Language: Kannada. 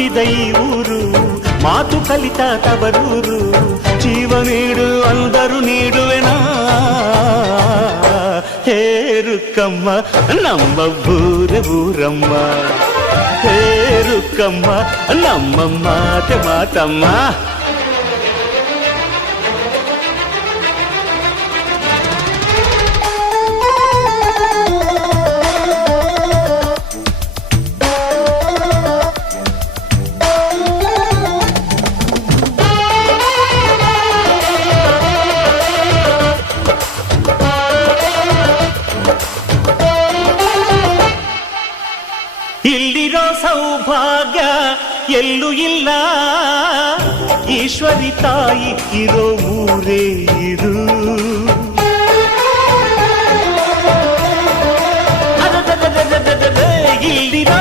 ಹುಟ್ಟಿದ ಈ ಊರು ಮಾತು ಕಲಿತ ತವರೂರು ಜೀವ ನೀಡು ಅಂದರು ನೀಡುವೆನಾ ಹೇರುಕಮ್ಮ ನಮ್ಮ ಊರಮ್ಮ ಹೇರುಕಮ್ಮ ನಮ್ಮ ಮಾತಮ್ಮ ಇಲ್ಲಿರೋ ಸೌಭಾಗ್ಯ ಎಲ್ಲೂ ಇಲ್ಲ ಈಶ್ವರಿ ತಾಯಿ ಇರೋ ಊರೇ ಇದು ಇಲ್ಲಿರೋ